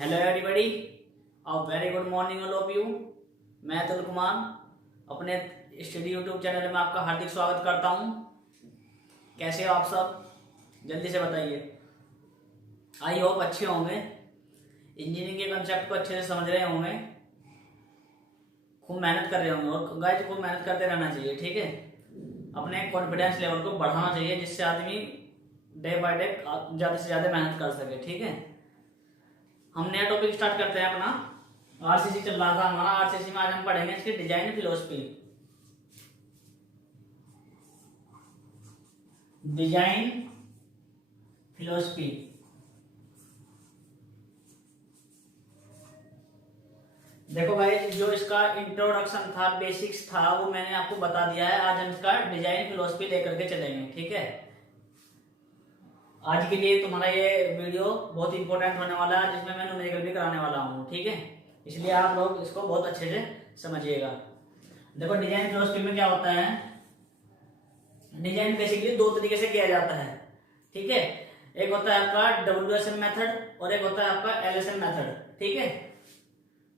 Hello everybody, very good morning all of you. मैं अतुल कुमार अपने study YouTube channel में आपका हार्दिक स्वागत करता हूं। कैसे हो आप सब, जल्दी से बताइए। आई होप अच्छे होंगे, इंजीनियरिंग के कंसेप्ट को अच्छे से समझ रहे होंगे, खूब मेहनत कर रहे होंगे। और गाइस खूब मेहनत करते रहना चाहिए, ठीक है। अपने कॉन्फिडेंस लेवल को बढ़ाना चाहिए जिससे आदमी डे बाय डे ज़्यादा से ज़्यादा मेहनत कर सके, ठीक है। हम नया टॉपिक स्टार्ट करते हैं अपना। आरसीसी चल रहा था हमारा, आरसीसी में आज हम पढ़ेंगे इसकी डिजाइन फिलोसफी। डिजाइन फिलोसफी देखो भाई, जो इसका इंट्रोडक्शन था, बेसिक्स था, वो मैंने आपको बता दिया है। आज हम इसका डिजाइन फिलोसफी लेकर के चलेंगे, ठीक है। आज के लिए तुम्हारा ये वीडियो बहुत इंपॉर्टेंट होने वाला है, जिसमें मैं न्यूमेरिकल भी कराने वाला हूँ, ठीक है। इसलिए आप लोग इसको बहुत अच्छे से समझिएगा। देखो डिजाइन फिलोसफी में क्या होता है। डिजाइन बेसिकली दो तरीके से किया जाता है, ठीक है। एक होता है आपका WSM मेथड और एक होता है आपका LSM मेथड, ठीक है।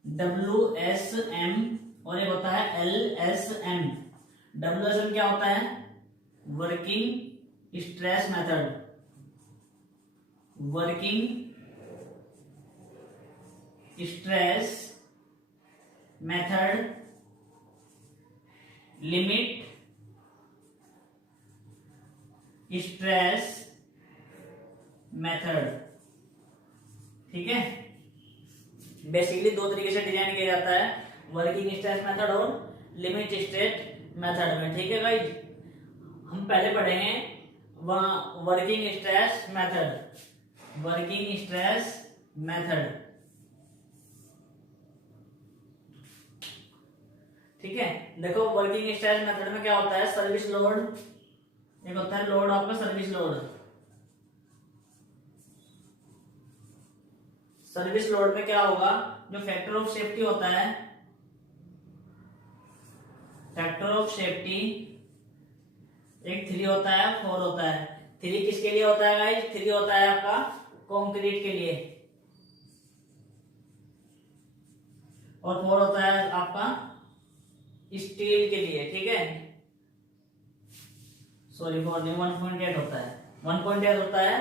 WSM और एक होता है LSM। WSM क्या होता है? Working stress method. Working stress method, limit stress method, ठीक है। बेसिकली दो तरीके से डिजाइन किया जाता है, वर्किंग स्ट्रेस मेथड और लिमिट स्टेट मेथड में, ठीक है गाइस। हम पहले पढ़ेंगे working stress method. Working stress method, ठीक है। देखो वर्किंग स्ट्रेस मेथड में क्या होता है, सर्विस लोड, एक होता है लोड आपका सर्विस लोड। सर्विस लोड में क्या होगा, जो फैक्टर ऑफ सेफ्टी होता है, फैक्टर ऑफ सेफ्टी एक 3 होता है, 4 होता है। 3 किसके लिए होता है गाइस? 3 होता है आपका कंक्रीट के लिए और 4 होता है आपका स्टील के लिए, ठीक है। सॉरी 4 नहीं, 1.8 होता है। 1.8 होता है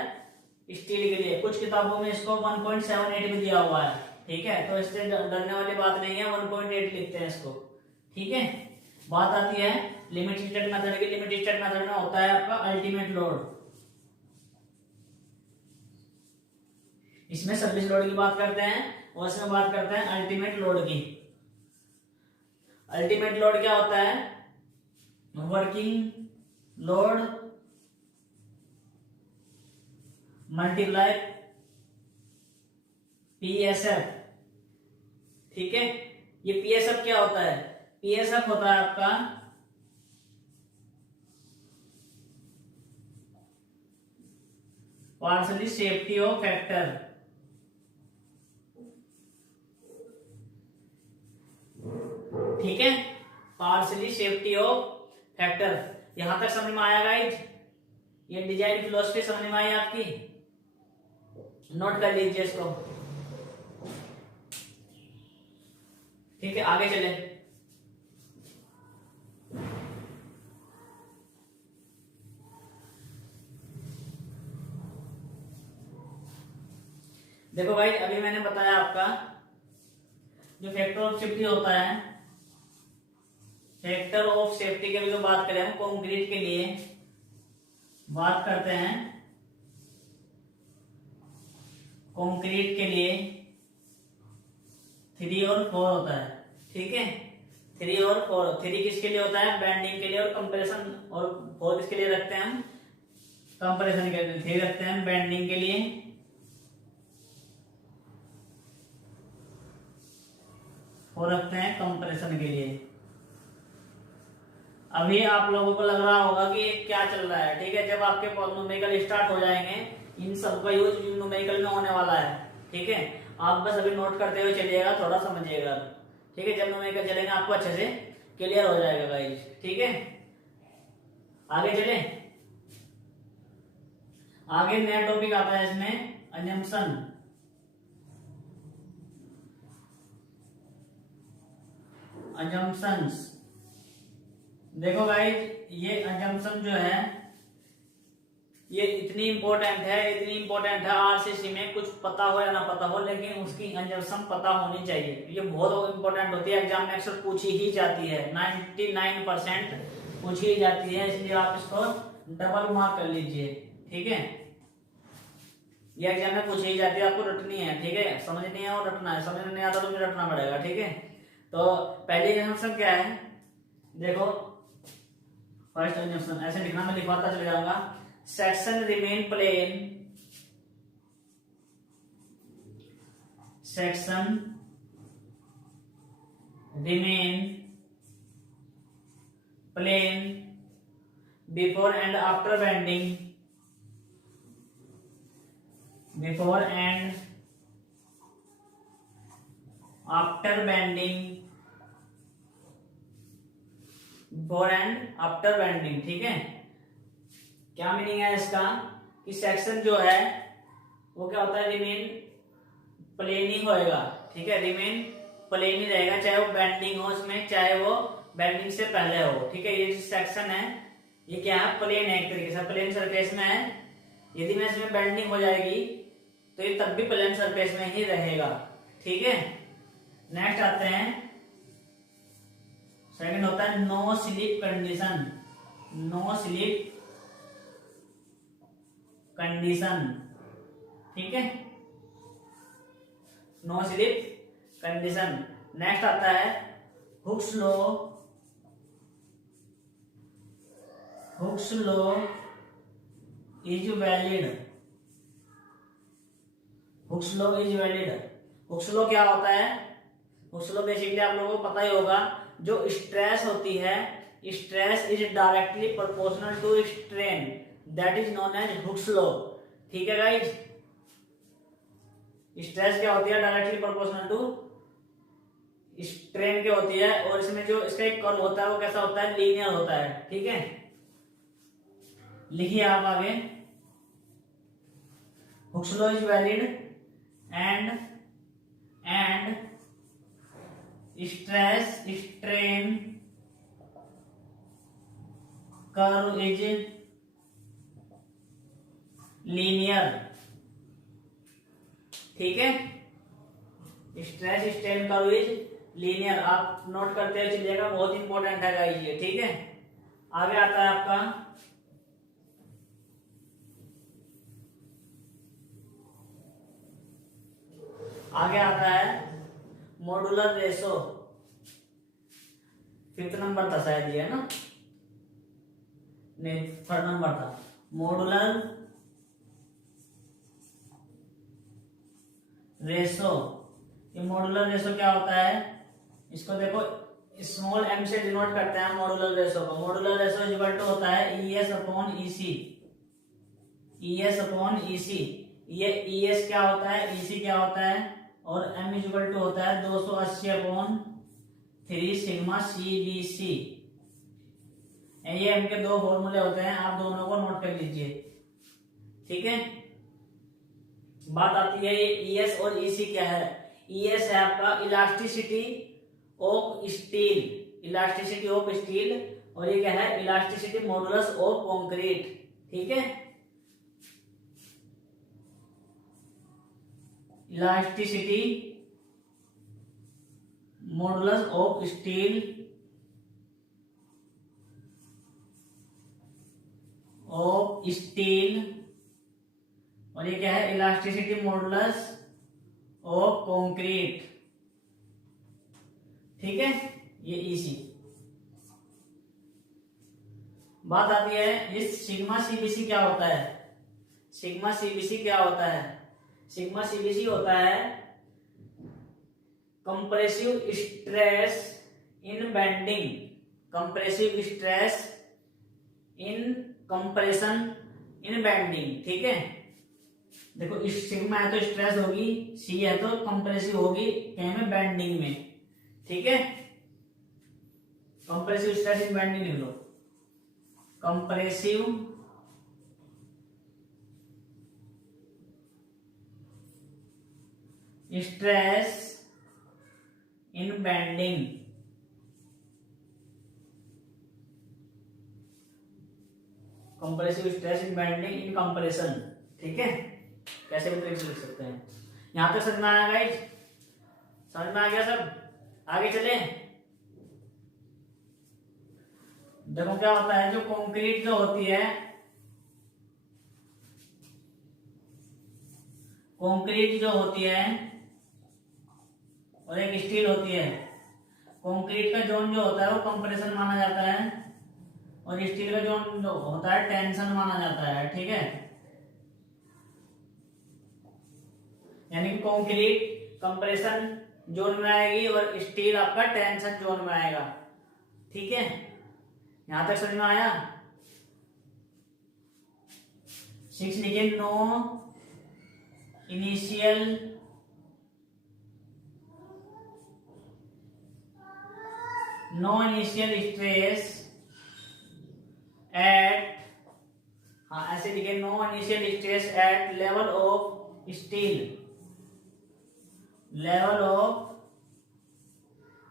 स्टील के लिए। कुछ किताबों में इसको 1.78 भी दिया हुआ है, ठीक है। तो इससे डरने वाली बात नहीं है, 1.8 लिखते हैं इसको, ठीक है। बात आती है लिमिट स्टेट मेथड की। लिमिट स्टेट मेथड में होता है आपका अल्टीमेट लोड। इसमें सर्विस लोड की बात करते हैं और इसमें बात करते हैं अल्टीमेट लोड की। अल्टीमेट लोड क्या होता है? वर्किंग लोड मल्टीप्लाई PSF, ठीक है। ये PSF क्या होता है? PSF होता है आपका पार्शली सेफ्टी ऑफ फैक्टर, ठीक है। Partially safety of factor. यहां तक समझ में आया गाइज? ये डिजाइन फिलोसफी समझ में आई आपकी? नोट कर लीजिए इसको, ठीक है। आगे चले। देखो भाई, अभी मैंने बताया आपका जो फैक्टर ऑफ सेफ्टी होता है, फैक्टर ऑफ सेफ्टी की अभी तो बात करें हम कंक्रीट के लिए बात करते हैं। कंक्रीट के लिए 3 और 4 होता है, ठीक है। 3 और 4। 3 किसके लिए होता है? बेंडिंग के लिए और कंप्रेशन। और 4 किसके लिए रखते हैं हम? कंप्रेशन के लिए। 3 रखते हैं बेंडिंग के लिए, 4 रखते हैं कंप्रेशन के लिए। अभी आप लोगों को लग रहा होगा कि क्या चल रहा है, ठीक है। जब आपके न्यूमेरिकल स्टार्ट हो जाएंगे, इन सब का यूज न्यूमेरिकल में होने वाला है, ठीक है। आप बस अभी नोट करते हुए चलिएगा, थोड़ा समझिएगा, ठीक है। जब न्यूमेरिकल चलेंगे आपको अच्छे से क्लियर हो जाएगा गाइस, ठीक है। आगे चले। आगे नया टॉपिक आता है इसमें, assumption। अजम्पशंस। देखो गाइस, ये अजम्पशन जो है ये इतनी इंपॉर्टेंट है आरसीसी में, कुछ पता हो या ना पता हो लेकिन उसकी अजम्पशन पता होनी चाहिए। ये बहुत इंपॉर्टेंट होती है, एग्जाम में अक्सर पूछी ही जाती है, 99% पूछी ही जाती है, इसलिए आप इसको डबल मार्क कर लीजिए। ठीक है, ये एग्जाम में पूछी ही जाती है, आपको रटनी है। ठीक है, समझनी है और रटना है, समझ नहीं आता तो फिर रटना पड़ेगा। ठीक है, तो पहली अजम्पशन क्या है, देखो फर्स्ट अजम्पशन ऐसे लिखना, मैं लिखवाता चले जाऊंगा। Section remain plane, section remain plane before and after bending, before and after bending, before and after bending. ठीक है, क्या मीनिंग है इसका कि सेक्शन जो है वो क्या होता है, रिमेन प्लेन ही होएगा। ठीक है, रिमेन प्लेन ही रहेगा, चाहे वो बेंडिंग हो उसमें, चाहे वो बेंडिंग से पहले हो। ठीक है, ये जो सेक्शन है ये क्या है, प्लेन है, एक तरीके से प्लेन सरफेस में है। यदि मैं इसमें बेंडिंग हो जाएगी तो ये तब भी प्लेन सरफेस में ही रहेगा। ठीक है, नेक्स्ट आते हैं, सेकंड होता है no slip condition, no slip condition. ठीक है, नो स्लिप कंडीशन। नेक्स्ट आता है Hooke's law, Hooke's law is valid, Hooke's law is valid. Hooke's law क्या होता है, हुक्स लॉ बेसिकली आप लोगों को पता ही होगा, जो स्ट्रेस होती है, stress is directly proportional to strain, that is known as Hooke's law. ठीक है गाइज, स्ट्रेस क्या होती है, डायरेक्टली प्रोपोर्शनल टू स्ट्रेन क्या होती है, और इसमें जो इसका एक कर्व होता है वो कैसा होता है, लीनियर होता है। ठीक है, लिखिए आप आगे, hooks law is valid and stress strain curve is linear. ठीक है, stress strain curve is linear, आप नोट करते हुए चलिएगा, बहुत इंपॉर्टेंट है गाइस ये। ठीक है, आगे आता है आपका मॉडुलर रेशो, 5th नंबर था शायद ये, है ना, नहीं 3rd नंबर था। मॉडुलर रेशो, ये मॉडुलर रेशो क्या होता है, इसको देखो स्मॉल m से डिनोट करते हैं मॉडुलर रेशो को। मॉडुलर रेशो इक्वल टू होता है ES upon EC, ES upon EC। ये ES क्या होता है, EC क्या होता है, और m इक्वल टू होता है 280 अपॉन 3 सिग्मा CBC। ये m के दो फॉर्मूले होते हैं, आप दोनों को नोट कर लीजिए। ठीक है, बात आती है ये ES और EC क्या है। ES है आपका elasticity of steel, elasticity of steel, और ये क्या है, इलास्टिसिटी मॉडुलस ऑफ कंक्रीट। ठीक है, इलास्टिसिटी मॉडुलस ऑफ स्टील और ये क्या है, इलास्टिसिटी मॉडुलस ऑफ कंक्रीट। ठीक है, ये EC। बात आती है इस सिग्मा CBC क्या होता है, सिग्मा CBC क्या होता है, सिग्मा CBC होता है compressive stress in bending, compressive stress in compression in bending. ठीक है, देखो इस सिग्मा है तो स्ट्रेस होगी, C है तो कंप्रेसिव होगी, कहीं में बेंडिंग में। ठीक है, कंप्रेसिव स्ट्रेस इन बेंडिंग लिख लो, compressive stress in bending. Compressive stress in bending in compression, ठीक है, कैसे भी तरीके से लिख सकते हैं। यहां तक समझ में आया गाइस? समझ में आ गया सब? आगे चले। देखो क्या होता है, जो कंक्रीट जो होती है, कंक्रीट जो होती है और एक स्टील होती है। कंक्रीट का जोन जो होता है वो कंप्रेशन माना जाता है और स्टील का जोन जो होता है टेंशन माना जाता है, ठीक है। यानी कि कंक्रीट कंप्रेशन जोन में आएगी और स्टील आपका टेंशन जोन में आएगा, ठीक है। यहां तक समझ में आया? 6 लिखे, नो इनिशियल स्ट्रेस एट, हाँ ऐसे लिखे, no initial stress at level of steel, level of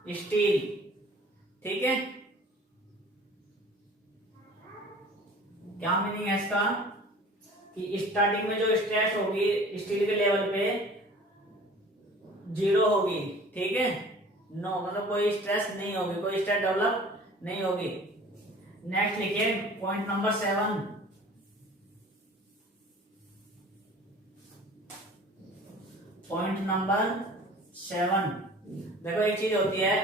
steel, ठीक है। क्या मीनिंग है इसका कि स्टार्टिंग में जो स्ट्रेस होगी स्टील के लेवल पे 0 होगी, ठीक है। नो मतलब कोई स्ट्रेस नहीं होगी, कोई स्ट्रेस डेवलप नहीं होगी। नेक्स्ट लिखिए पॉइंट नंबर 7, पॉइंट नंबर 7। देखो एक चीज होती है,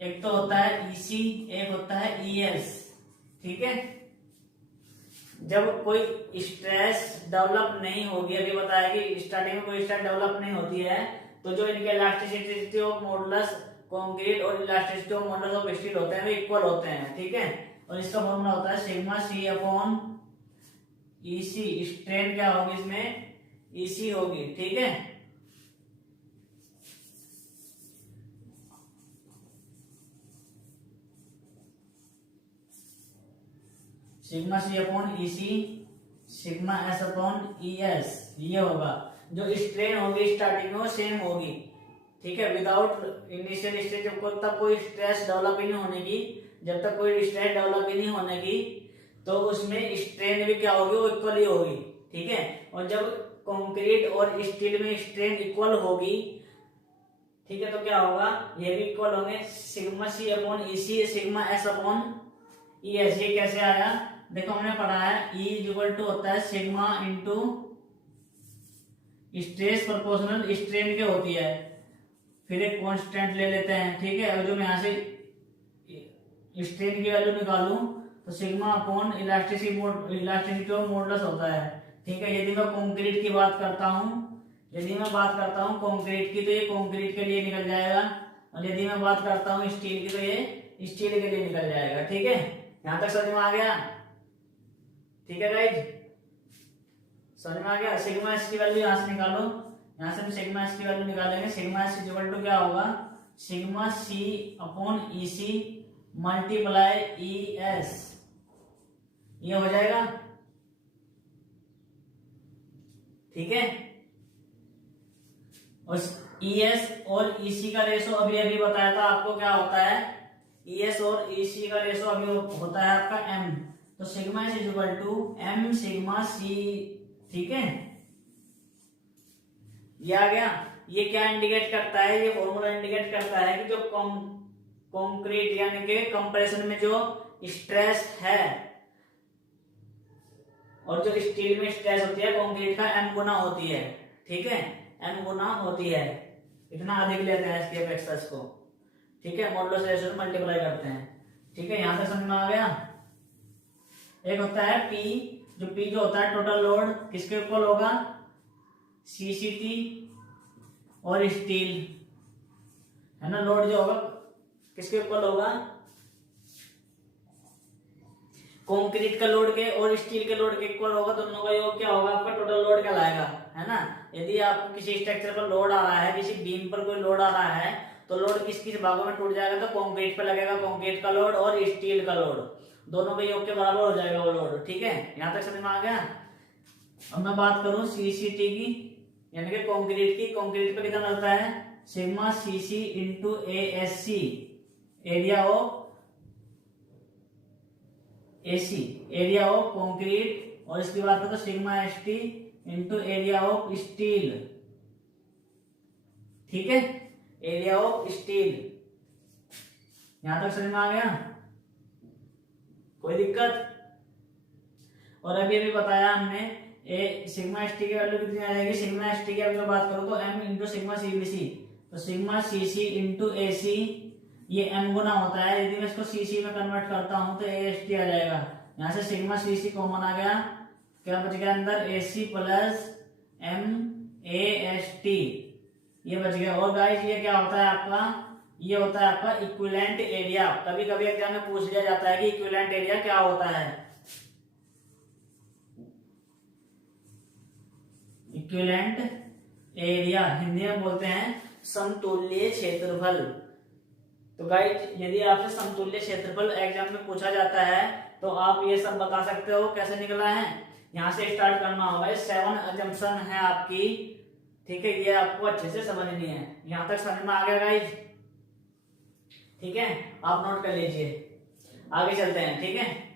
एक तो होता है EC, एक होता है ES, ठीक है। जब कोई स्ट्रेस डेवलप नहीं होगी, अभी बताया कि स्टार्टिंग में कोई स्ट्रेस डेवलप नहीं होती है, तो जो इनके इलास्टिसिटी ऑफ मॉडुलस कंक्रीट और elasticity of modulus of steel होते हैं वो इक्वल होते हैं, ठीक है। और इसका फॉर्मूला होता है sigma C upon EC। Strain क्या होगी इसमें? EC होगी, ठीक है। Sigma C upon EC, sigma S upon ES, ये होगा। जो स्ट्रेन होगी स्टार्टिंग में वो सेम होगी, ठीक है। विदाउट इनिशियल स्टेज जब तक कोई स्ट्रेस डेवलप ही नहीं होने की, जब तक कोई स्ट्रेस डेवलप ही नहीं होने की, तो उसमें स्ट्रेन भी क्या होगी? वो इक्वल ही होगी, ठीक है। और जब कंक्रीट और स्टील में स्ट्रेन इक्वल होगी, ठीक है, तो क्या होगा? ये भी इक्वल होंगे। Sigma C upon EC, sigma S upon ES। ये कैसे आया? देखो हमने पढ़ा है E इक्वल टू होता है sigma into stress proportional strain के होती है, फिर एक कांस्टेंट ले लेते हैं, ठीक है। और जो मैं यहाँ से स्ट्रेन की वैल्यू निकालूं तो sigma upon elasticity of modulus होता है, ठीक है। यदि मैं कंक्रीट की बात करता हूँ, यदि मैं बात करता हूँ कंक्रीट की, तो ये कंक्रीट के लिए निकल जाएगा, और यदि मैं बात करता हूँ स्टील की, तो ये स्टील के लिए निकल जाएगा, ठीक है। यहां तक समझ में आ गया? ठीक है गाइज, समझ में आ गया? सिग्मा S की वैल्यू यहां से निकालो, यहां से हम सिग्मा S की वैल्यू निकालेंगे। सिग्मा S इक्वल टू क्या होगा? Sigma C upon EC multiply ES, ये हो जाएगा, ठीक है। और ES और EC का रेशो अभी अभी बताया था आपको, क्या होता है? ES और EC का रेशो अभी होता है आपका M। तो sigma S equal to M sigma C, ठीक है। ये आ गया। ये क्या इंडिकेट करता है? ये फॉर्मूला इंडिकेट करता है कि जो कंक्रीट यानी कि कंप्रेशन में जो स्ट्रेस है और जो स्टील में स्ट्रेस होती है कंक्रीट का M गुना होती है, ठीक है। M गुना होती है, इतना अधिक लेते हैं इसके एक्सेस को, ठीक है। मॉडुलस रेशियो से मल्टीप्लाई करते हैं, ठीक है। यहां तक समझ में आ गया? एक होता है P, जो P जो होता है टोटल लोड किसके इक्वल होगा? CCT और स्टील, है ना। लोड जो होगा किसके इक्वल होगा? कंक्रीट का लोड के और स्टील के लोड के इक्वल होगा। दोनों का योग क्या होगा? आपका टोटल लोड कहलाएगा, है ना। यदि आपको किसी स्ट्रक्चर पर लोड आ रहा है, किसी बीम पर कोई लोड आ रहा है, तो लोड किस किस भागों में टूट जाएगा? तो कंक्रीट पर लगेगा कंक्रीट का लोड और स्टील का लोड, दोनों के योग के बराबर हो जाएगा वो लोड, ठीक है। यहां तक समझ में आ गया? अब मैं बात करूं CCT की, यानी कि कंक्रीट की। कंक्रीट पे कितना लगता है? Sigma CC into ASC, area of AC area of concrete, और इसकी बात करें तो sigma ST into area of steel. ठीक है, एरिया ऑफ स्टील। यहां तक समझ में आ गया, कोई दिक्कत? और अभी अभी बताया हमने सिग्मा ST की वैल्यू कितनी आ जाएगी, सिग्मा ST की अगर बात करो तो M इंटू सिग्मा CBC, तो सिग्मा CC इंटू AC ये M गुना होता है। यदि मैं इसको CC में कन्वर्ट करता हूं तो AST आ जाएगा। यहां से सिग्मा CC कॉमन आ गया, क्या बच गया अंदर, AC प्लस MAST, ये बच गया। और गाइस ये क्या होता है आपका, ये होता है आपका इक्विवेलेंट एरिया। कभी कभी एग्जाम में पूछ लिया जाता है कि इक्विवेलेंट एरिया क्या होता है। इक्विवेलेंट एरिया हिंदी में बोलते हैं समतुल्य क्षेत्रफल। तो गाइस यदि आपसे समतुल्य क्षेत्रफल एग्जाम में पूछा जाता है तो आप ये सब बता सकते हो कैसे निकला है। यहां से स्टार्ट करना होगा, 7 अजम्पशन है आपकी, ठीक है, ये आपको अच्छे से समझनी है। यहां तक समझ में आ गया गाइस? ठीक है, आप नोट कर लीजिए, आगे चलते हैं। ठीक है,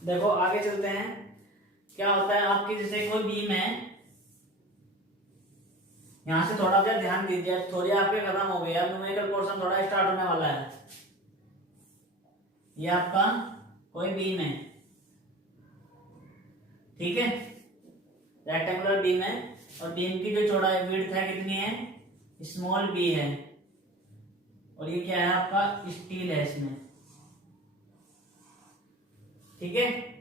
देखो आगे चलते हैं। क्या होता है आपकी, जैसे कोई बीम है, यहां से थोड़ा सा ध्यान दीजिए, थोड़ी आपके खत्म हो गई, अब न्यूमेरिकल पोर्शन थोड़ा स्टार्ट होने वाला है। ये आपका कोई बीम है, ठीक है, रेक्टेंगुलर बीम है, और बीम की जो चौड़ाई विड्थ है कितनी है, स्मॉल b है, और ये क्या है आपका, स्टील है इसमें। ठीक है,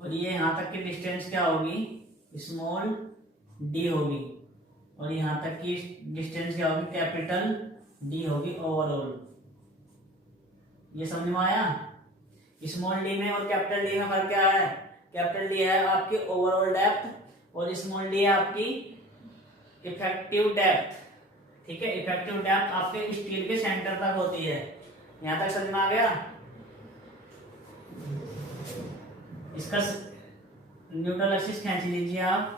और ये यहां तक की डिस्टेंस क्या होगी, स्मॉल d होगी, और यहां तक की डिस्टेंस क्या होगी, कैपिटल D होगी ओवरऑल। ये समझ में आया? स्मॉल d में और कैपिटल D में फर्क क्या है? कैपिटल D है आपकी ओवरऑल डेप्थ, और स्मॉल d है आपकी इफेक्टिव डेप्थ। ठीक है, इफेक्टिव डेप्थ आपके स्टील के सेंटर तक होती है। यहां तक समझ में आ गया? इसका न्यूट्रल एक्सिस खींच लीजिए आप।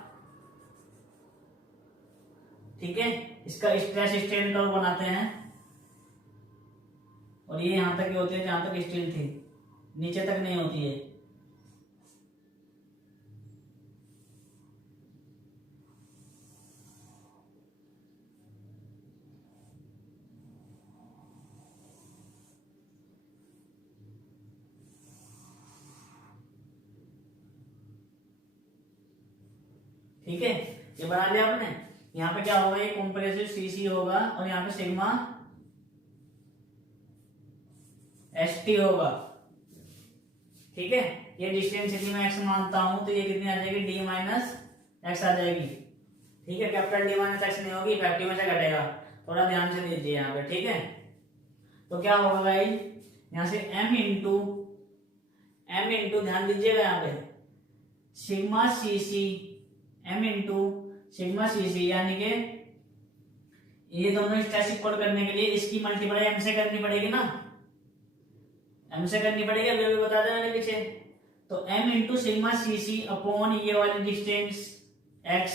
ठीक है, इसका स्ट्रेस स्ट्रेन कर्व बनाते हैं, और ये यहां तक ही होती है जहां तक स्टील थी, नीचे तक नहीं होती है। ठीक है, ये बना लिया आपने। यहाँ पे क्या होगा, ये कंप्रेसिव सीसी होगा, और यहाँ पे सिग्मा ST होगा। ठीक है, ये डिस्टेंस यदि मैं x मानता हूं तो ये कितनी आ जाएगी, d माइनस एक्स आ जाएगी। ठीक है, कैपिटल D माइनस एक्स नहीं होगी, इफेक्टिव में से घटेगा, थोड़ा ध्यान से दीजिए यहाँ पे। ठीक है, तो क्या होगा भाई, यहाँ से m इंटू ध्यान दीजिएगा यहाँ पे sigma CC, m into sigma CC, यानी कि ये दोनों स्ट्रेस इक्वल करने के लिए इसकी मल्टीप्लाई m से करनी पड़ेगी ना, m से करनी पड़ेगी, अभी बता दें मैंने पीछे। तो m into sigma CC upon ये वाली distance x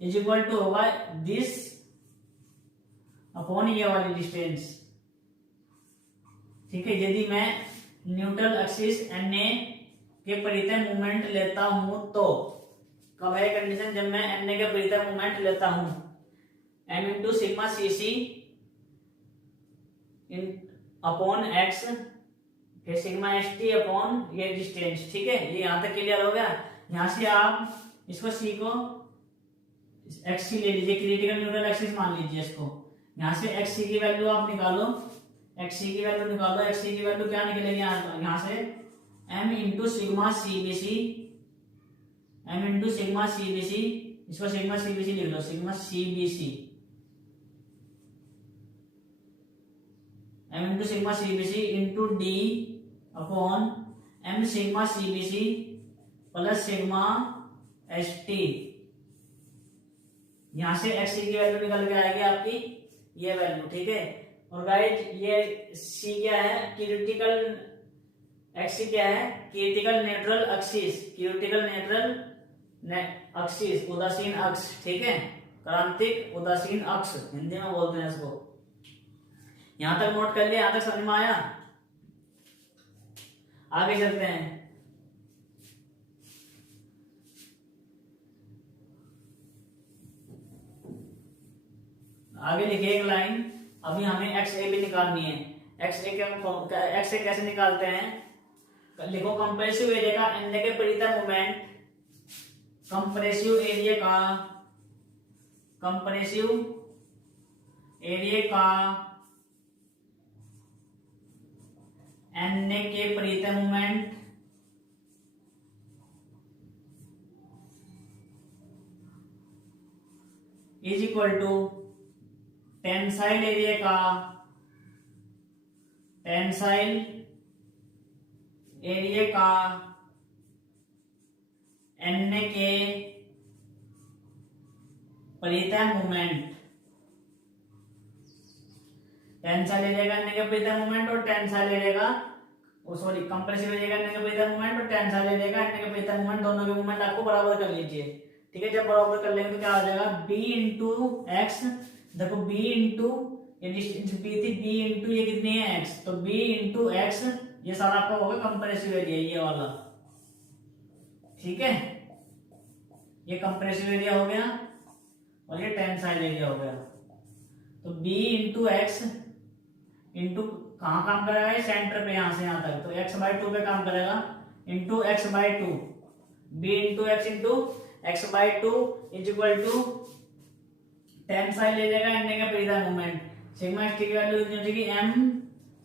is equal to होगा दिस अपॉन ये वाली डिस्टेंस। ठीक है, यदि मैं न्यूट्रल एक्सिस NA के परितः मूवमेंट लेता हूं तो, कब है कंडीशन, जब मैं NA के परितः मूवमेंट लेता हूं, m into sigma CC upon x फिर सिग्मा ST अपॉन ये डिस्टेंस। ठीक है, ये यहां तक क्लियर हो गया। यहां से आप इसको C को XC ले लीजिए, क्रिटिकल न्यूट्रल एक्सिस मान लीजिए इसको। यहां से XC की वैल्यू आप निकालो, XC की वैल्यू निकालो, XC की वैल्यू क्या निकलेगी यहां से, m into sigma CBC, m into sigma CBC, इसको सिग्मा CBC लिख लो, sigma CBC, m into sigma CBC into D upon m sigma CBC plus sigma ST। यहां से XC की वैल्यू निकल के आएगी आपकी ये वैल्यू। ठीक है, और गाइज ये सी क्या है, क्रिटिकल एक्सी क्या है, critical neutral axis, critical neutral axis, उदासीन अक्ष, ठीक है, क्रांतिक उदासीन अक्ष हिंदी में बोलते हैं इसको। यहां तक नोट कर लिया, यहां तक समझ में आया। आगे चलते हैं। आगे लिखिए एक लाइन, अभी हमें एक्स ए भी निकालनी है। एक्स ए कैसे निकालते हैं, लिखो कंप्रेसिव एरिया का एन के परितः मोमेंट, कंप्रेसिव एरिया का एन के परितः moment is equal to tensile area का एन के परितः मोमेंट, टेंसाइल एरिया का एन के परितः मोमेंट और टेंसाइल एरिया का कंप्रेसिव एरिया का एन के परितः मोमेंट और टेंसाइल एरिया का एन के परितः मोमेंट, दोनों के मोमेंट आपको बराबर कर लीजिए। ठीक है, जब बराबर कर लेंगे तो क्या आ जाएगा, b इंटू एक्स, देखो b इंटू ये डिस्टेंस b थी, b इंटू ये कितनी है x, तो b इंटू एक्स, ये सारा आपका होगा कंप्रेसिव एरिया ये वाला। ठीक है, ये कंप्रेसिव एरिया हो गया और ये टेंसाइल एरिया हो गया। तो b इंटू एक्स इंटू कहाँ काम करेगा, सेंटर पे यहां से यहां तक, तो x/2 पे काम करेगा, into x/2, b into x/2 is equal to tensile area का एन का परितः मोमेंट, सिग्मा st की वैल्यू कितनी हो जाएगी, m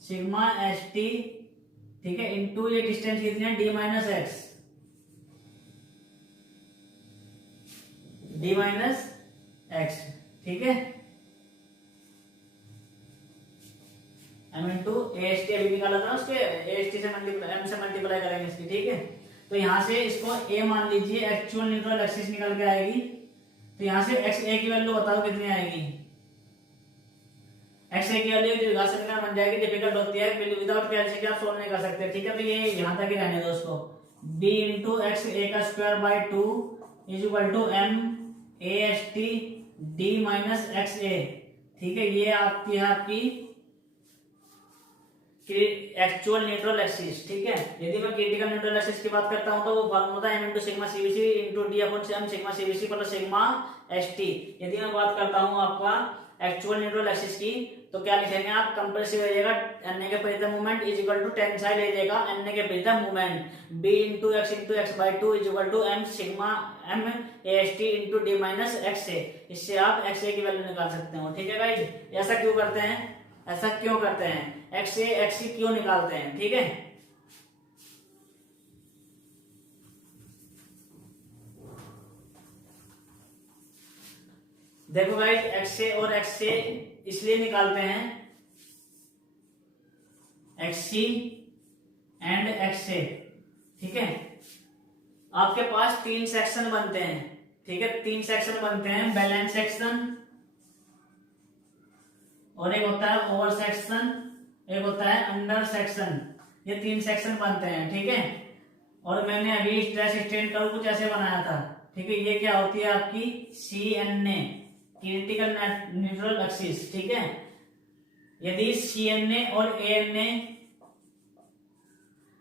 सिग्मा st, ठीक है, इंटू ये डिस्टेंस कितनी है, d माइनस एक्स, ठीक है, m इंटू ast अभी निकाला था उसके, ast से मल्टीप्लाई, m से मल्टीप्लाई करेंगे इसकी। ठीक है, तो यहां से इसको a मान लीजिए, एक्चुअल न्यूट्रल एक्सिस निकल के आएगी, तो यहां से एक्स ए की वैल्यू बताओ कितनी आएगी, एक्स ए की वैल्यू निकाल बन जाएगी, डिफिकल्ट होती है, विदाउट कैलकुलेशन आप सोल्व नहीं कर सकते। ठीक है, तो ये यहां तक ही रहने दो उसको, b इंटू एक्स ए का square by 2 is equal to m ast d minus X A. ठीक है, ये आपकी है आपकी एक्चुअल न्यूट्रल एक्सिस। ठीक है, यदि मैं क्रिटिकल न्यूट्रल एक्सिस की बात करता हूं तो वो फॉर्मूला था m into sigma CBC into D upon m sigma CBC plus sigma st। यदि मैं बात करता हूं आपका एक्चुअल न्यूट्रल एक्सिस की, तो क्या लिखेंगे आप, कंप्रेसिव एरिया का एन के परितः moment is equal to tensile area का एन के परितः moment, b into x/2 is equal to m sigma m ast into d minus X A. इससे आप एक्स ए की वैल्यू निकाल सकते हो। ठीक है गाइस, ऐसा क्यों करते हैं, ऐसा क्यों करते हैं, एक्स ए एक्स क्यों निकालते हैं। ठीक है, देखो गाइस, एक्स ए और एक्स ए इसलिए निकालते हैं, x C and x A. ठीक है, आपके पास 3 सेक्शन बनते हैं। ठीक है, 3 सेक्शन बनते हैं, बैलेंस सेक्शन, और एक होता है ओवर सेक्शन, एक होता है अंडर सेक्शन, ये 3 सेक्शन बनते हैं। ठीक है, और मैंने अभी स्ट्रेस स्ट्रेन कर्व कुछ ऐसे बनाया था। ठीक है, ये क्या होती है आपकी CNA, क्रिटिकल न्यूट्रल एक्सिस। ठीक है, यदि CNA और ANA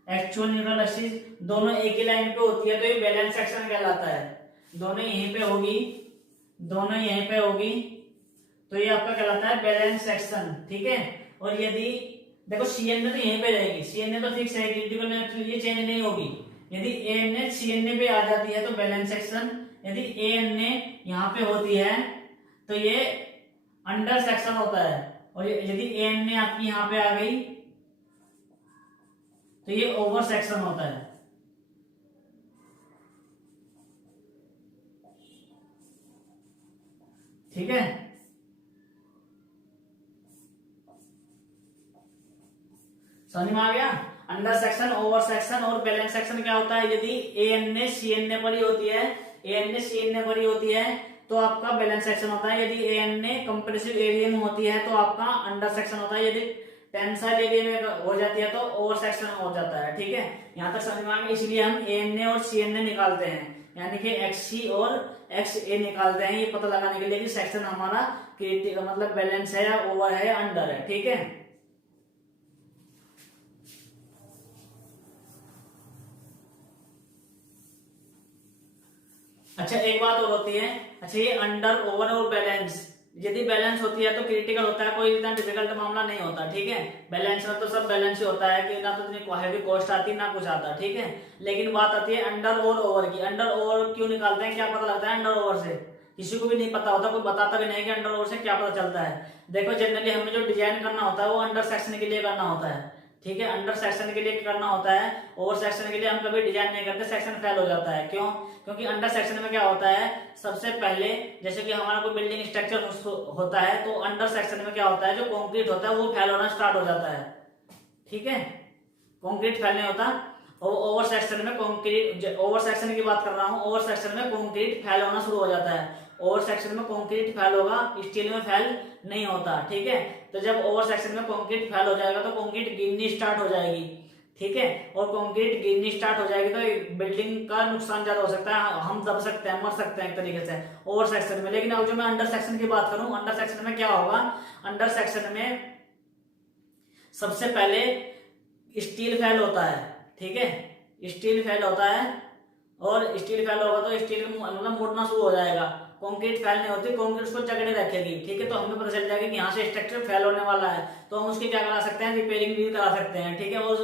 एक्चुअल न्यूट्रल एक्सिस दोनों एक ही लाइन पे होती है तो ये बैलेंस सेक्शन कहलाता है। दोनों यहीं पे होगी, दोनों यहीं पे होगी, तो ये आपका कहलाता है बैलेंस सेक्शन। ठीक है, और यदि देखो CNA तो यहीं पे रहेगी, CNA तो फिक्स है, क्रिटिकल ये चेंज नहीं होगी। यदि ANA CNA पे आ जाती है तो बैलेंस सेक्शन, यदि ANA यहाँ पे होती है तो ये अंडर सेक्शन होता है, और यदि ANA आपकी यहाँ पे आ गई तो ये ओवर सेक्शन होता है। ठीक है, समझ में आ गया। अंडर सेक्शन, ओवर सेक्शन और बैलेंस सेक्शन क्या होता है, यदि ANA CNA पर ही होती है, ANA CNA पर ही होती है तो आपका बैलेंस सेक्शन होता है, यदि ANA कंप्रेसिव एरिया में होती है तो आपका अंडर सेक्शन होता है, यदि टेंसाइल एरिया में हो जाती है तो ओवर सेक्शन हो जाता है। ठीक है, यहाँ तक समझ में आ गया। इसलिए हम ANA और CNA निकालते हैं, यानी कि XC और XA निकालते हैं, ये पता लगाने के लिए कि सेक्शन हमारा क्रिटिकल मतलब बैलेंस है या ओवर है या अंडर है। ठीक है, अच्छा एक बात और होती है, अच्छा ये अंडर ओवर और बैलेंस, यदि बैलेंस होती है तो क्रिटिकल होता है, कोई इतना डिफिकल्ट मामला नहीं होता। ठीक है, बैलेंस में तो सब बैलेंस ही होता है कि ना तो इतनी हैवी कॉस्ट आती ना कुछ आता। ठीक है, लेकिन बात आती है अंडर और ओवर की। अंडर ओवर क्यों निकालते हैं, क्या पता लगता है अंडर ओवर से? किसी को भी नहीं पता होता, कोई बताता भी नहीं कि अंडर ओवर से क्या पता चलता है। देखो जनरली हमें जो डिजाइन करना होता है वो अंडर सेक्शन के लिए करना होता है। ठीक है, अंडर सेक्शन के लिए करना होता है, ओवर सेक्शन के लिए हम कभी डिजाइन नहीं करते, सेक्शन फेल हो जाता है। क्यों? क्योंकि अंडर सेक्शन में क्या होता है, सबसे पहले जैसे कि हमारा कोई बिल्डिंग स्ट्रक्चर होता है तो अंडर सेक्शन में क्या होता है, जो कंक्रीट होता है वो फेल होना स्टार्ट हो जाता है। ठीक है, कंक्रीट फेल नहीं होता। और ओवर सेक्शन में कंक्रीट, ओवर सेक्शन की बात कर रहा हूँ, ओवर सेक्शन में कंक्रीट फेल होना शुरू हो जाता है। ओवर सेक्शन में कंक्रीट फेल होगा, स्टील में फेल नहीं होता। ठीक है, तो जब ओवर सेक्शन में कंक्रीट फेल हो जाएगा तो कंक्रीट गिरनी स्टार्ट हो जाएगी। ठीक है, और कंक्रीट गिरनी स्टार्ट हो जाएगी तो बिल्डिंग का नुकसान ज्यादा हो सकता है, हम दब सकते हैं, मर सकते हैं एक तरीके से ओवर सेक्शन में। लेकिन अब जो मैं अंडर सेक्शन की बात करूं, अंडर सेक्शन में क्या होगा, अंडर सेक्शन में सबसे पहले स्टील फेल होता है। ठीक है, स्टील फेल होता है, और स्टील फेल होगा तो स्टील मतलब मुड़ना शुरू हो जाएगा। कंक्रीट फेल नहीं होती, कंक्रीट उसको जकड़े रखेगी। ठीक है, तो हमें पता चल जाएगा कि यहाँ से स्ट्रक्चर फेल होने वाला है, तो हम उसकी क्या करा सकते हैं, रिपेयरिंग भी करा सकते हैं। ठीक है, उस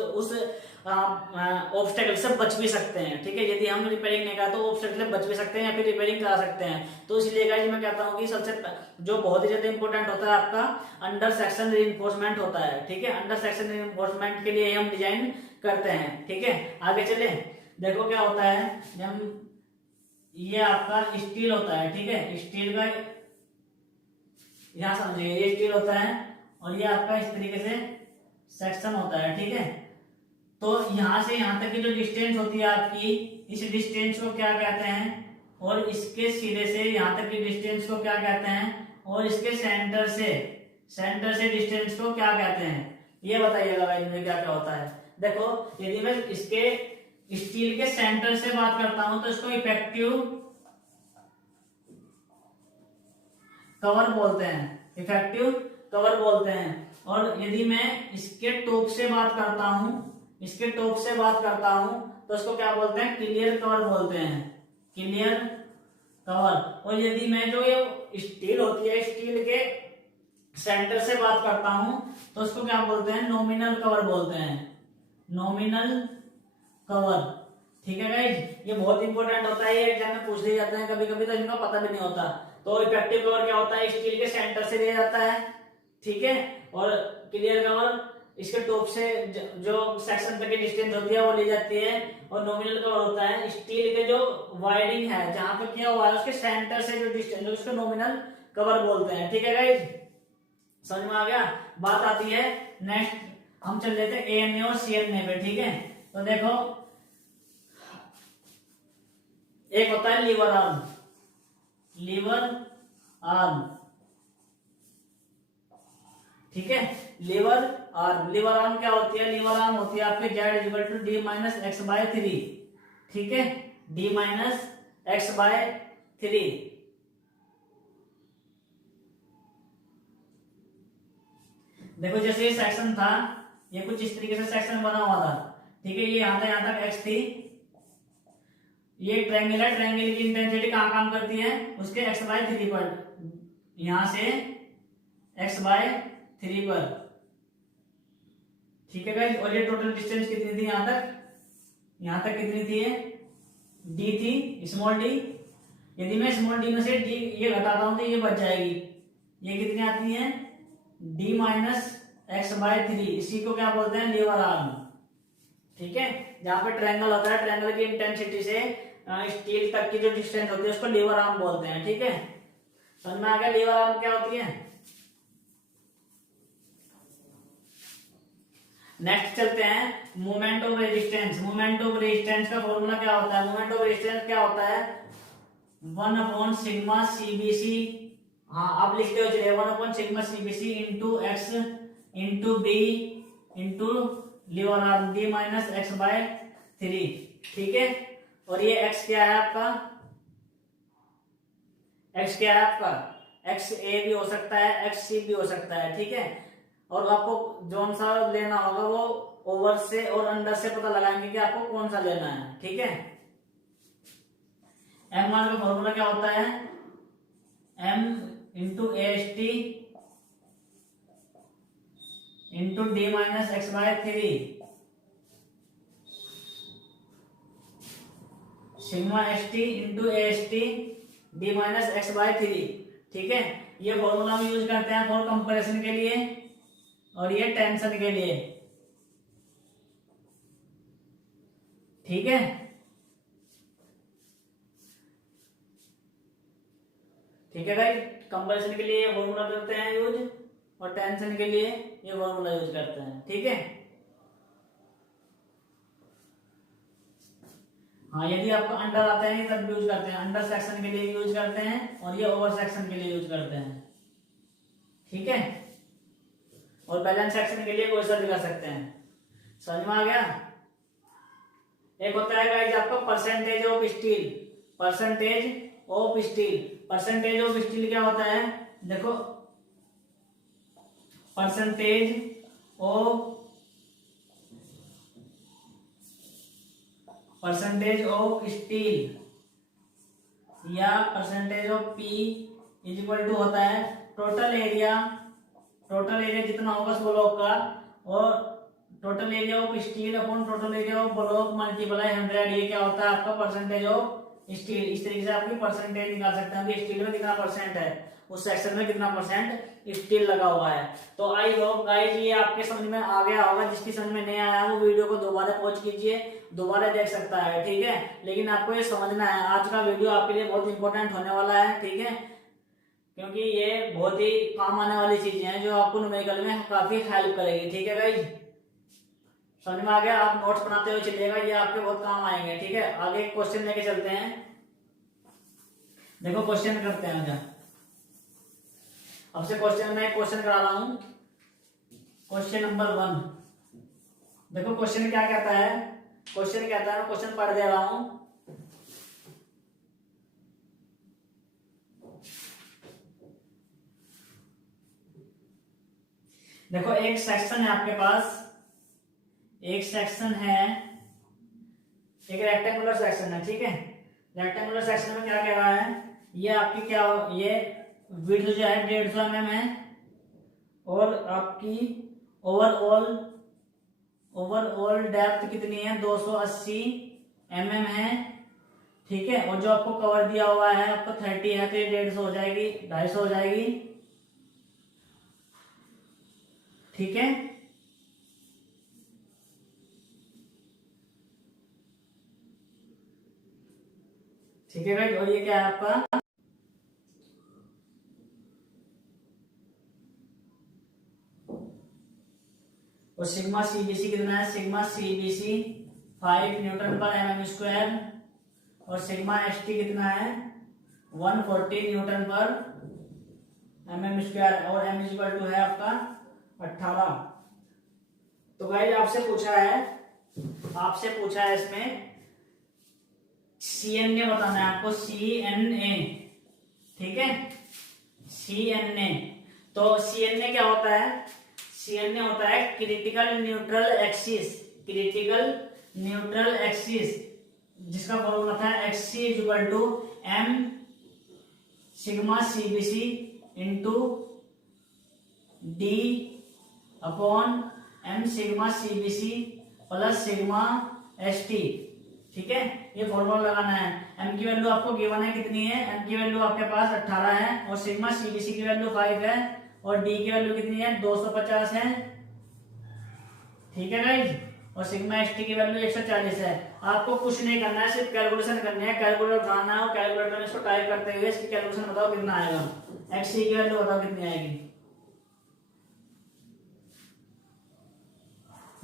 ऑब्स्टेकल से बच भी सकते हैं। ठीक है, यदि हम रिपेयरिंग नहीं करा तो ऑब्स्टेकल से बच भी सकते हैं या फिर रिपेयरिंग करा सकते हैं। तो इसलिए गाइस मैं कहता हूँ कि सबसे जो बहुत ही ज्यादा इंपॉर्टेंट होता है आपका अंडर सेक्शन रीइंफोर्समेंट होता है। ठीक है, अंडर सेक्शन रीइंफोर्समेंट के लिए हम डिजाइन करते हैं। ठीक है, आगे चले, देखो क्या होता है, जब ये आपका स्टील होता है। ठीक है, स्टील का यहां समझिए, ये स्टील होता है और ये आपका इस तरीके से सेक्शन होता है। ठीक है, तो यहां से यहां तक की जो डिस्टेंस होती है आपकी, इस डिस्टेंस को क्या कहते हैं, और इसके सिरे से यहां तक की डिस्टेंस को क्या कहते हैं, और इसके सेंटर से डिस्टेंस को क्या कहते हैं, ये बताइएगा भाई मुझे क्या क्या होता है। देखो यदि मैं इसके स्टील के सेंटर से बात करता हूं तो इसको इफेक्टिव कवर बोलते हैं, इफेक्टिव कवर बोलते हैं। और यदि मैं इसके टॉप से बात करता हूं, इसके टॉप से बात करता हूं तो इसको क्या बोलते हैं, क्लियर कवर बोलते हैं, क्लियर कवर। और यदि मैं जो ये स्टील होती है, स्टील के सेंटर से बात करता हूं तो उसको क्या बोलते हैं, नॉमिनल कवर बोलते हैं, नॉमिनल कवर। ठीक है गाइज, ये बहुत इंपॉर्टेंट होता है, ये एग्जाम में पूछ लिए जाते हैं कभी कभी, तो इनका पता भी नहीं होता। तो इफेक्टिव कवर क्या होता है, स्टील के सेंटर से लिया जाता है। ठीक है, और क्लियर कवर इसके टॉप से जो सेक्शन तक की डिस्टेंस होती है वो ली जाती है। और नॉमिनल कवर होता है स्टील के जो वायरिंग है जहां पर किया हुआ है उसके सेंटर से जो डिस्टेंस, उसको नॉमिनल कवर बोलते हैं। ठीक है गाइज, समझ में आ गया। बात आती है नेक्स्ट, हम चल लेते हैं ANA और CNA पे। ठीक है, तो देखो एक होता है लीवर आर्म, लीवर आर्म। ठीक है, लीवर आर्म, लीवर आर्म क्या होती है, लीवर आर्म होती है आपके Z equal to D minus X by 3। ठीक है, D माइनस एक्स बाय 3। देखो जैसे ये सेक्शन था, ये कुछ इस तरीके से सेक्शन बना हुआ था। ठीक है, ये यहां तक x थी, ये ट्रायंगल है, ट्रायंगल की इंटेंसिटी कहां काम करती है, उसके x बाय 3 पर, यहां से x बाय 3 पर। ठीक है गाइस, और ये टोटल डिस्टेंस कितनी थी, यहां तक कितनी थी, d थी, स्मॉल d। यदि मैं स्मॉल d में से d ये घटाता हूं तो ये बच जाएगी, ये कितनी आती है, d माइनस एक्स बाय 3। इसी को क्या बोलते हैं, लीवर आर्म। ठीक है, जहां पे ट्रायंगल होता है, ट्रायंगल की इंटेंसिटी से स्टील तक की जो डिस्टेंस होती है उसको लीवर आर्म बोलते हैं। ठीक है, समझ में आ गया लीवर आर्म क्या होती है। नेक्स्ट चलते हैं moment of resistance. Moment of resistance का फॉर्मूला क्या होता है, मोमेंट ऑफ रेजिस्टेंस क्या होता है, 1/σ/CBC, हाँ आप लिखते हो चलिए 1/σ/CBC into X into B into lever arm D minus X by 3, ठीक है। और ये एक्स क्या है आपका, एक्स क्या है आपका, एक्स ए भी हो सकता है, एक्स सी भी हो सकता है, ठीक है। और आपको कौन सा लेना होगा वो ओवर से और अंडर से पता लगाएंगे कि आपको कौन सा लेना है, ठीक है। एम मान का फॉर्मूला क्या होता है, M into A S T into D minus X by 3 sigma S T into A S T D minus X by 3, ठीक है। ये फॉर्मूला हम यूज करते हैं फॉर कंपैरिजन के लिए और ये टेंशन के लिए, ठीक है। ठीक है भाई, कंपैरिजन के लिए ये फॉर्मूला करते हैं यूज और टेंशन के लिए ये फॉर्मूला यूज करते हैं, ठीक है। हाँ यदि आपको अंडर आता है तब यूज करते हैं, अंडर सेक्शन के लिए यूज करते हैं और ये ओवर सेक्शन के लिए यूज करते हैं, ठीक है। और बैलेंस सेक्शन के लिए कोई सा दिखा सकते हैं, समझ में आ गया। एक होता है गाइस आपका percentage of steel, percentage of steel, percentage of steel क्या होता है, देखो परसेंटेज ऑफ स्टील या percentage of P is equal to होता है टोटल एरिया जितना होगा ब्लॉक का और total area of steel upon total area of block multiply 100, ये क्या होता है आपका परसेंटेज ऑफ स्टील। इस तरीके से आपकी परसेंटेज निकाल सकते हैं कि स्टील में कितना परसेंट है, उस सेक्शन में कितना परसेंट स्टील लगा हुआ है। तो आई होप गाइस ये आपके समझ में आ गया होगा, जिसकी समझ में नहीं आया वो वीडियो को दोबारा पॉज कीजिए, दोबारा देख सकता है, ठीक है। लेकिन आपको ये समझना है, आज का वीडियो आपके लिए बहुत इंपॉर्टेंट होने वाला है, ठीक है, क्योंकि ये बहुत ही काम आने वाली चीजें हैं जो आपको न्यूमेरिकल में काफी हेल्प करेगी, ठीक है गाइस। समझ में आ गया, आप नोट्स बनाते हुए चलिएगा, ये आपके बहुत काम आएंगे, ठीक है। आगे क्वेश्चन लेके चलते हैं, देखो क्वेश्चन करते हैं आजा। आपसे क्वेश्चन में क्वेश्चन करा रहा हूं, क्वेश्चन नंबर 1। देखो क्वेश्चन क्या कहता है, क्वेश्चन कहता है, मैं क्वेश्चन पढ़ दे रहा हूं। देखो एक सेक्शन है आपके पास, एक सेक्शन है, एक रेक्टेंगुलर सेक्शन है, ठीक है। रेक्टेंगुलर सेक्शन में क्या कह रहा है, ये आपकी क्या, ये विड्थ जो है 150 mm है और आपकी ओवरऑल डेप्थ कितनी है 280 mm है, ठीक है। और जो आपको कवर दिया हुआ है आपको 30 है तो ये 150 हो जाएगी, 250 हो जाएगी, ठीक है। ठीक है भाई, और ये क्या है आपका, और सिग्मा सीबीसी कितना है, सिग्मा सीबीसी 5 न्यूटन पर mm² और सिग्मा एसटी कितना है 140 न्यूटन पर mm² और m इक्वल टू है आपका 18। तो भाई आपसे पूछा है इसमें CNA बताना है आपको, CNA, ठीक है, CNA। तो CNA क्या होता है, CNA होता है क्रिटिकल न्यूट्रल एक्सिस, जिसका फॉर्मूला था XC equal to M sigma CBC into D upon M sigma CBC plus sigma ST, ठीक है। ये फॉर्मूला लगाना है। M की वैल्यू आपको गिवन है कितनी है, M की वैल्यू आपके पास 18 है और सिग्मा CBC की वैल्यू 5 है और D की वैल्यू कितनी है 250 है, ठीक है गाइज, और सिग्मा ST की वैल्यू 140 है। आपको कुछ नहीं करना है, सिर्फ कैलकुलेशन करनी है, कैलकुलेटर उठाना है और कैलकुलेटर में इसको टाइप करते हुए इसकी कैलकुलेशन बताओ कितना आएगा, XC की वैल्यू बताओ कितनी आएगी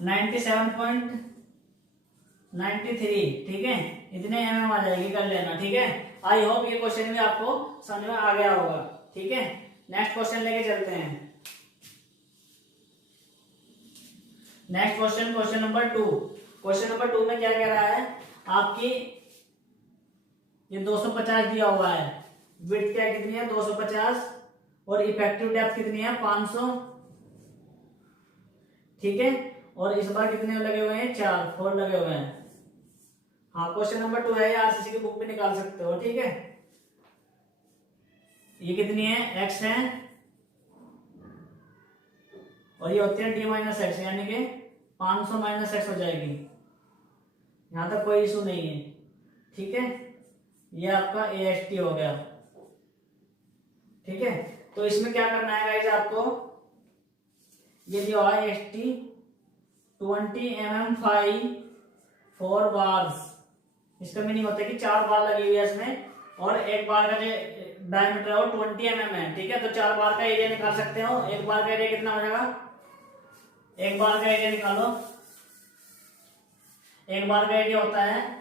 97.93, ठीक है। इतने mm आ जाएगी, कर लेना। ठीक है, आई होप ये क्वेश्चन भी आपको समझ में आ गया होगा। ठीक है, नेक्स्ट क्वेश्चन लेके चलते हैं। Next question, question number 2। Question number 2 में क्या कह रहा है आपकी, ये 250 दिया हुआ है, विड्थ क्या कितनी है 250 और इफेक्टिव डेप्थ कितनी है 500। ठीक है, और इस बार कितने लगे हुए हैं 4 लगे हुए हैं। हाँ, क्वेश्चन नंबर 2 है, आरसीसी की बुक पे निकाल सकते हो। ठीक है, ये कितनी है x है और ये होती है d माइनस एक्स, यानी कि 500 माइनस एक्स हो जाएगी। यहां तक कोई इशू नहीं है। ठीक है, ये आपका AST हो गया। ठीक है, तो इसमें क्या करना है गाइस आपको, ये जो है AST 20 mm 4 बार्स, इसका मीनिंग होता है कि 4 बार लगी हुई है इसमें और एक बार का जो डायमीटर है वो 20 mm है। ठीक है, तो 4 बार का एरिया निकाल सकते हो। एक बार का एरिया कितना हो जाएगा, एक बार का एरिया निकालो। एक बार का एरिया होता है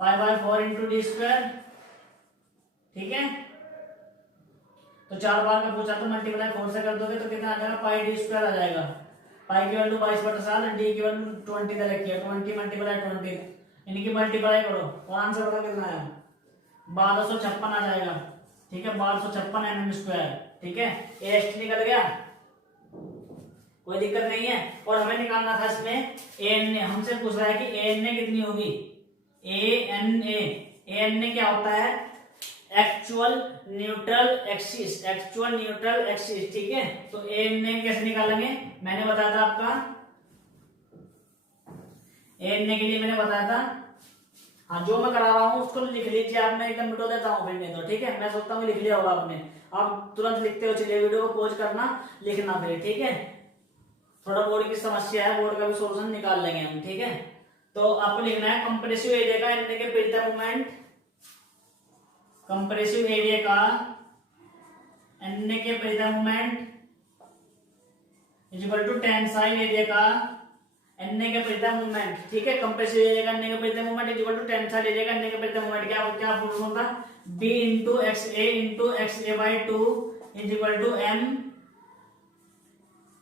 π/4 इंटू डी स्क्वायर। ठीक है, तो 4 बार का पूछा तो मल्टीप्लाई 4 से कर दोगे तो कितना आ जाएगा πd स्क्वायर आ जाएगा। पाई की वैल्यू 22/7, डी की वैल्यू 20 दे रखी है, 20 मल्टीप्लाई 20, इनकी मल्टीप्लाई करो और आंसर बताओ कितना है, 1256 आ जाएगा। ठीक है, 1256 mm स्क्वायर। ठीक है, AST निकल गया, कोई दिक्कत नहीं है। और हमें निकालना था इसमें ANA, हमसे पूछ रहा है कि ANA कितनी होगी। ANA क्या होता है, actual neutral axis, actual neutral axis. ठीक है, तो ANA कैसे निकालेंगे, मैंने बताया था आपका, ANA के लिए मैंने बताया था। हाँ, जो मैं करा रहा हूँ उसको लिख लीजिए आप, मैं एकदम मिटो देता हूँ फिर नहीं तो। ठीक है, मैं सोचता हूँ लिख लिया होगा आपने, आप तुरंत लिखते हो। चलिए वीडियो को पॉज करना, लिखना फिर। ठीक है, थोड़ा बोर्ड की समस्या है, बोर्ड का भी सॉल्यूशन निकाल लेंगे हम। ठीक है, तो आपको लिखना है कंप्रेसिव एरिया का एनए के पिरियड मोमेंट, कंप्रेसिव एरिया का एनए के period moment is equal to tensile area का एनए के पिरियड मोमेंट। ठीक है, कंप्रेसिव एरिया का एनए के period moment is equal to tensile area का एनए के पिरियड मोमेंट। क्या फॉर्मूला होता, b into xa by 2 is equal to m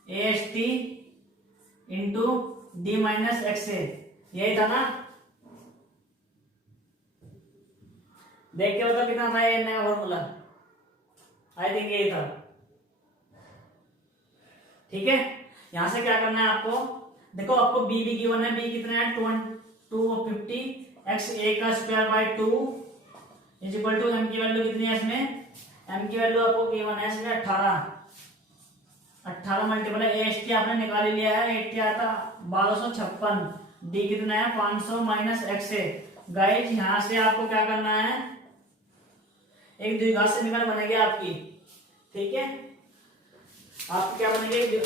AST into D minus XA, यही था ना। देख के बताओ कितना था एन का फॉर्मूला, आई थिंक यही था। ठीक है, यहां से क्या करना है आपको, देखो आपको बी भी गिवन है, बी कितना है 250 XA का square by 2 is equal to m की वैल्यू कितनी है इसमें, m की वैल्यू आपको गिवन है इसमें 18 मल्टीप्लाई AST आपने निकाल लिया है, 80 आता 1256, डी कितना है 500 माइनस XA। गाइस यहां से आपको क्या करना है, एक द्विघात समीकरण बनेगी आपकी। ठीक है, आपकी क्या बनेगी,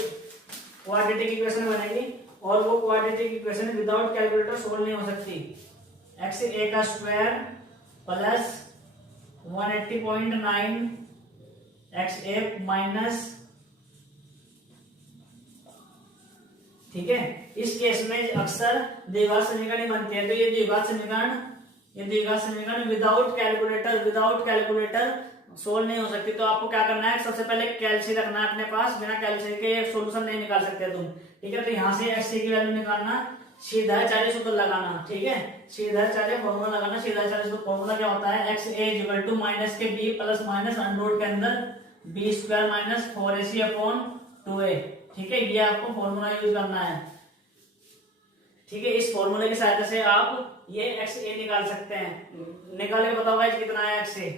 क्वाड्रेटिक इक्वेशन बनेगी, और वो quadratic equation without calculator solve नहीं हो सकती। XA का स्क्वायर प्लस 180.9 XA माइनस, ठीक है, इस केस में अक्सर द्विघात समीकरण बनते हैं। तो ये द्विघात समीकरण विदाउट कैलकुलेटर सोल्व नहीं हो सकती। तो आपको क्या करना है, सबसे पहले कैलसी रखना है अपने पास, बिना कैलसी के सॉल्यूशन नहीं निकाल सकते तुम। ठीक है, तो यहाँ से XC की वैल्यू निकालना, सीधा 40 सूत्र लगाना। ठीक है, सीधा 40 फॉर्मूला लगाना, सीधा 40 फॉर्मूला क्या होता है, XA इक्वल टू माइनस के b प्लस माइनस अंडर के अंदर b square minus 4AC upon 2a। ठीक है, ये आपको फॉर्मूला यूज करना है। ठीक है, इस फॉर्मूले की सहायता से आप ये XA निकाल सकते हैं। निकाल के बताओ गाइस कितना है XA,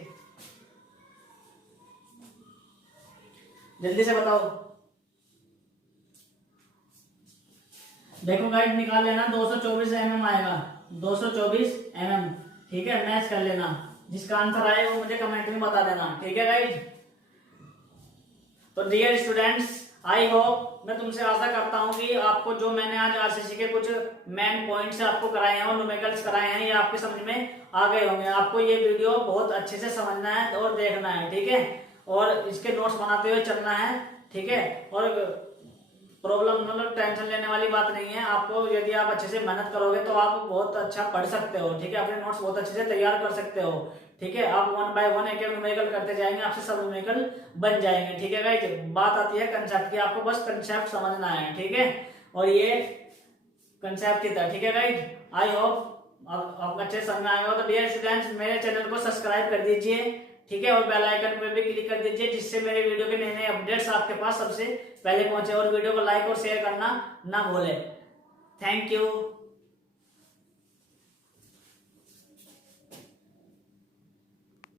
जल्दी से बताओ। देखो गाइस निकाल लेना, 224 mm आएगा, 224 mm। ठीक है, मैच कर लेना, जिसका आंसर आए वो मुझे कमेंट में बता देना। ठीक है गाइस, तो डियर स्टूडेंट्स, आई होप, मैं तुमसे आशा करता हूं कि आपको जो मैंने आज आरसीसी के कुछ मेन पॉइंट्स आपको कराए हैं और न्यूमेरिकल्स कराए हैं, ये आपके समझ में आ गए होंगे। आपको ये वीडियो बहुत अच्छे से समझना है और देखना है। ठीक है, और इसके नोट्स बनाते हुए चलना है। ठीक है, और प्रॉब्लम मतलब टेंशन लेने वाली बात नहीं है। आपको यदि आप अच्छे से मेहनत करोगे तो आप बहुत अच्छा पढ़ सकते हो, ठीक है, अपने नोट्स बहुत अच्छे से तैयार कर सकते हो, ठीक है। आप 1 बाय 1 एक एक न्यूमेरिकल करते जाएंगे, आपसे सब न्यूमेरिकल बन जाएंगे, ठीक है गाइस। बात आती है कंसेप्ट की, आपको बस कंसेप्ट समझना है, ठीक है। और ये कंसेप्ट की था, ठीक है गाइस। आई होप आप अच्छे समझ में आए हो। तो डियर स्टूडेंट्स, मेरे चैनल को सब्सक्राइब कर दीजिए, ठीक है, और बेल आइकन पे भी क्लिक कर दीजिए, जिससे मेरे वीडियो के नए नए अपडेट्स आपके पास सबसे पहले पहुंचे। और वीडियो को लाइक और शेयर करना ना भूलें। Thank you.